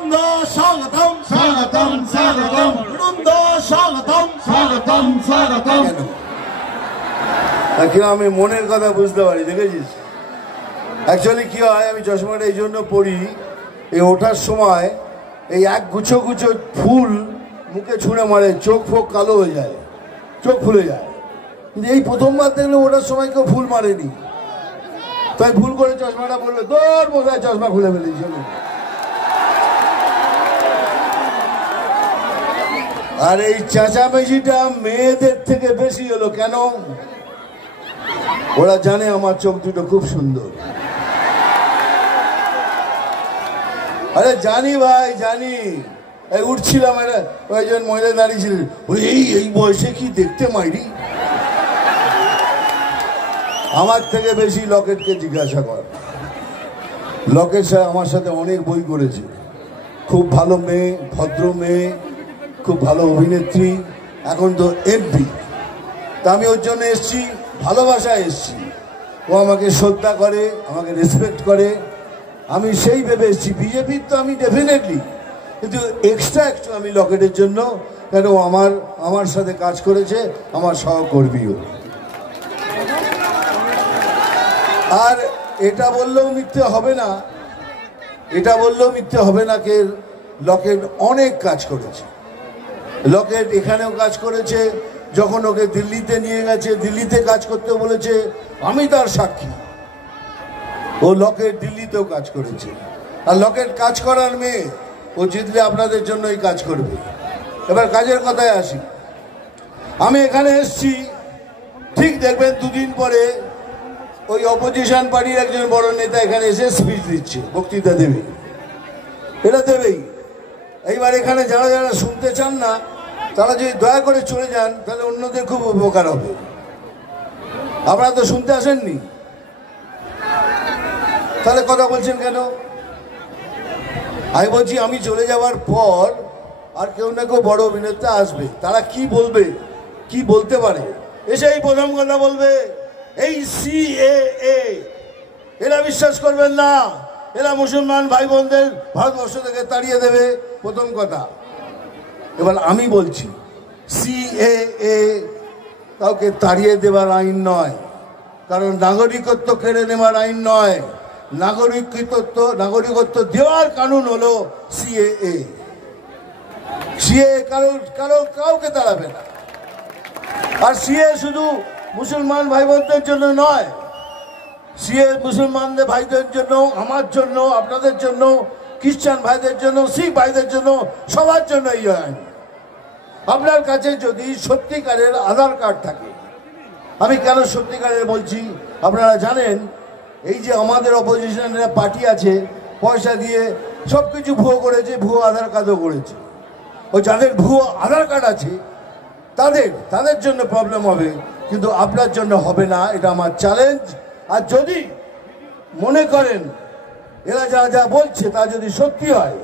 বৃন্দ স্বাগতম স্বাগতম স্বাগতম বৃন্দ স্বাগতম স্বাগতম স্বাগতম। কেন আমি মনের কথা বুঝতে পারি, দেখেছিস? অ্যাকচুয়ালি কি হয়, আমি চশমাটা এই জন্য পড়ি, এই ওঠার সময় এই এক গুছো গুছো ফুল মুখে ছুঁড়ে মারে, চোখ ফোক কালো হয়ে যায়, চোখ ফুলে যায়। কিন্তু এই প্রথমবার দেখলে ওঠার সময় কেউ ফুল মারেনি, তাই ভুল করে চশমাটা পড়লো, তোর বোধহয় চশমা খুলে ফেলেছি। আর এই চেঁচামেচিটা মেয়েদের থেকে বেশি হলো কেন? ওরা জানে আমার চোখ দুটো খুব সুন্দর। আরে জানি ভাই, জানি। এই উঠছিলাম, একজন মহিলা দাঁড়িয়ে ছিলেন, এই বয়সে কি দেখতে মাইরি। আমার থেকে বেশি লকেটকে জিজ্ঞাসা কর। লকেট স্যার আমার সাথে অনেক বই করেছে, খুব ভালো মেয়ে, ভদ্র মেয়ে, খুব ভালো অভিনেত্রী, এখন তো এমপি। তা আমি ওর জন্য এসছি, ভালোবাসায় এসছি। ও আমাকে শ্রদ্ধা করে, আমাকে রেসপেক্ট করে, আমি সেই ভেবে এসছি। বিজেপির তো আমি ডেফিনেটলি, কিন্তু এক্সট্রা একটু আমি লকেটের জন্য, কেন আমার সাথে কাজ করেছে, আমার সহকর্মীও। আর এটা বললেও মিথ্যে হবে না, এটা বললেও মিথ্যে হবে না কে লকেট অনেক কাজ করেছে। লকেট এখানেও কাজ করেছে, যখন ওকে দিল্লিতে নিয়ে গেছে, দিল্লিতে কাজ করতে বলেছে, আমি তার সাক্ষী। ও লকেট দিল্লিতেও কাজ করেছে। আর লকেট কাজ করার মেয়ে, ও জিতলে আপনাদের জন্যই কাজ করবে। এবার কাজের কথায় আসি। আমি এখানে এসছি, ঠিক দেখবেন দুদিন পরে ওই অপোজিশন পার্টির একজন বড় নেতা এখানে এসে স্পিচ দিচ্ছে, বক্তৃতা দেবে। এটা দেবেই। এইবার এখানে যারা যারা শুনতে চান না, তারা যদি দয়া করে চলে যান, তাহলে অন্যদের খুব উপকার হবে। আপনারা তো শুনতে আসেননি, তাহলে কথা বলছেন কেন? আমি বলছি, আমি চলে যাওয়ার পর আর কেউ না কেউ বড় অভিনেতা আসবে, তারা কি বলবে, কি বলতে পারে, এসে এই প্রথম কথা বলবে, এই সিএএ, এরা বিশ্বাস করবেন না, এরা মুসলমান ভাই বোনদের ভারতবর্ষ থেকে তাড়িয়ে দেবে, প্রথম কথা। এবার আমি বলছি, সিএএ কাউকে তাড়িয়ে দেবার আইন নয়, কারণ নাগরিকত্ব কেড়ে নেওয়ার আইন নয়, নাগরিকত্ব দেওয়ার কানুন হলো সিএএ। সিএ কাউকে তাড়াবে না। আর সিএ শুধু মুসলমান ভাই বোনদের জন্য নয়, সিএ মুসলমানদের ভাইদের জন্য, আমার জন্য, আপনাদের জন্য, খ্রিস্টান ভাইদের জন্য, শিখ ভাইদের জন্য, সবার জন্য এই আইন। আপনার কাছে যদি সত্যিকারের আধার কার্ড থাকে, আমি কেন সত্যিকারের বলছি আপনারা জানেন, এই যে আমাদের অপোজিশনের পার্টি আছে, পয়সা দিয়ে সব কিছু ভুয়ো করেছে, ভুয়ো আধার কার্ডও করেছে। ও যাদের ভুয়ো আধার কার্ড আছে তাদের জন্য প্রবলেম হবে, কিন্তু আপনার জন্য হবে না, এটা আমার চ্যালেঞ্জ। আর যদি মনে করেন এরা যা যা বলছে তা যদি সত্যি হয়,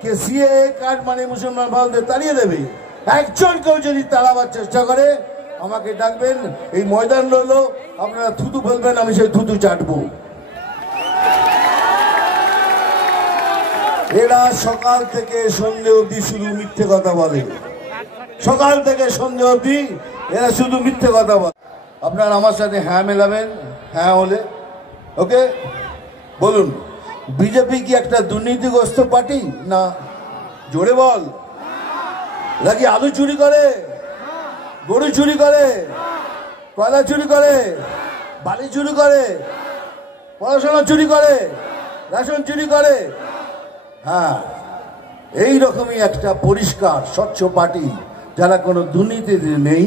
কে সিএএ কার্ড মানে মুসলমান ভাইদের তাড়িয়ে দেবে, একজন কেউ যদি তাড়াবার চেষ্টা করে, আমাকে ডাকবেন, এই ময়দান রইল, আপনারা থুতু ফেলবেন, আমি সেই থুতু চাটবো। এরা সকাল থেকে সন্ধ্যে অবধি শুধু মিথ্যে কথা বলে, সকাল থেকে সন্ধ্যে অবধি এরা শুধু মিথ্যে কথা বলে। আপনারা আমার সাথে হ্যাঁ মেলাবেন, হ্যাঁ হলে ওকে বলুন, বিজেপি কি একটা দুর্নীতিগ্রস্ত পার্টি? না, জোরে বল। এরা কি আলু চুরি করে, গরু চুরি করে, কয়লা চুরি করে, বালি চুরি করে, পড়াশোনা চুরি করে, রেশন চুরি করে? হ্যাঁ, এই রকমই একটা পরিষ্কার স্বচ্ছ পার্টি, যারা কোনো দুর্নীতি নেই,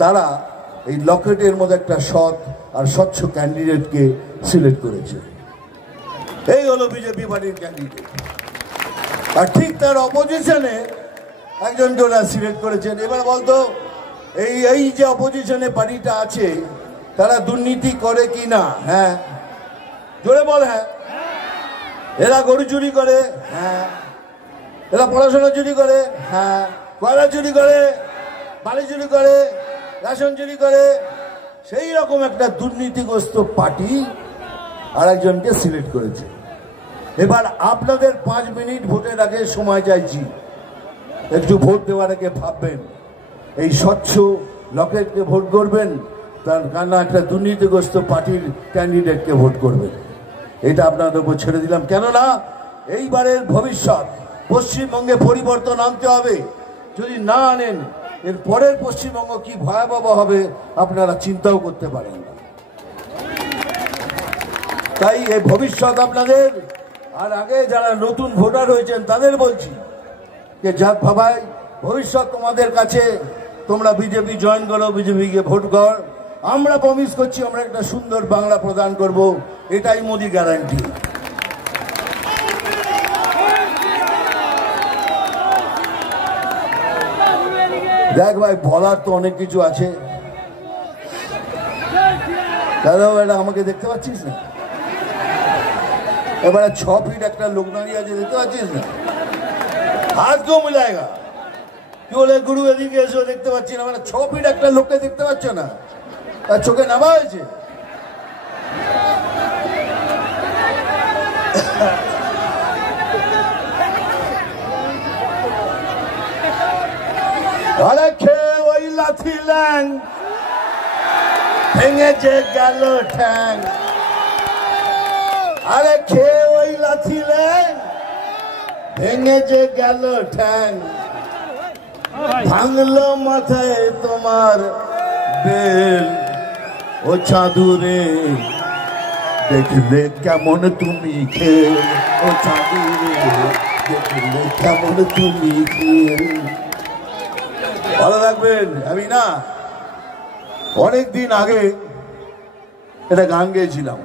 তারা এই লকেটের মধ্যে একটা সৎ আর স্বচ্ছ ক্যান্ডিডেটকে সিলেক্ট করেছে। এই হলো বিজেপি পার্টির ক্যান্ডিডেট। আর ঠিক তার অপোজিশনে একজনকে ওরা সিলেক্ট করেছেন। এবার বলতো, এই যে অপোজিশনে পার্টিটা আছে, তারা দুর্নীতি করে কি না? হ্যাঁ, জোরে বল। হ্যাঁ। এরা গরু চুরি করে? হ্যাঁ। এরা পড়াশোনা চুরি করে? হ্যাঁ। কয়লা চুরি করে, বালি চুরি করে, রেশন চুরি করে। সেই রকম একটা দুর্নীতিগ্রস্ত পার্টি আর একজনকে সিলেক্ট করেছে। এবার আপনাদের 5 মিনিট ভোটের আগে সময় চাইছি, একটু ভোট দেওয়ার আগে ভাববেন এই স্বচ্ছ লোকেরকে ভোট করবেন তার কারণ একটা দুর্নীতিগ্রস্ত পার্টির ক্যান্ডিডেটকে ভোট করবেন। এটা আপনাদের উপর ছেড়ে দিলাম, কেননা এইবারের ভবিষ্যৎ পশ্চিমবঙ্গে পরিবর্তন আনতে হবে। যদি না আনেন এর পরের পশ্চিমবঙ্গ কি ভয়াবহ হবে আপনারা চিন্তাও করতে পারেন না। তাই এই ভবিষ্যৎ আপনাদের, আর আগে যারা নতুন ভোটার হয়েছেন তাদের বলছি যে যাক ভাবাই ভবিষ্যৎ তোমাদের কাছে, তোমরা বিজেপি জয়েন করো, বিজেপিকে ভোট কর। আমরা প্রমিস করছি আমরা একটা সুন্দর বাংলা প্রদান করব, এটাই মোদি গ্যারান্টি। দেখ ভাই, বলার তো অনেক কিছু আছে। দাদা এটা আমাকে দেখতে পাচ্ছিস না? এবারে 6 ফিট একটা লোক দাঁড়িয়ে আছে, দেখতে পাচ্ছিস না? হাত কেউ মিলায়গা, কি বলে গুরু এদিকে এসো, দেখতে পাচ্ছি না? মানে 6 ফিট একটা লোককে দেখতে পাচ্ছ না? তার চোখে নামা হয়েছে। আরে খেয়ে ওই লাথি ল্যাং, ভেঙে যে গেল ঠ্যাং। আরে খেয়ে ওই লাথি ল্যাং, ভেঙে যে গেল ঠ্যাং। ভাঙলো মাথায় তোমার বেল, ও চাঁদুরে দেখলে কেমন তুমি খেল, ও চাঁদুরে দেখলে কেমন তুমি খেল। ভালো থাকবেন। আমি না অনেকদিন আগে একটা গান গেয়েছিলাম,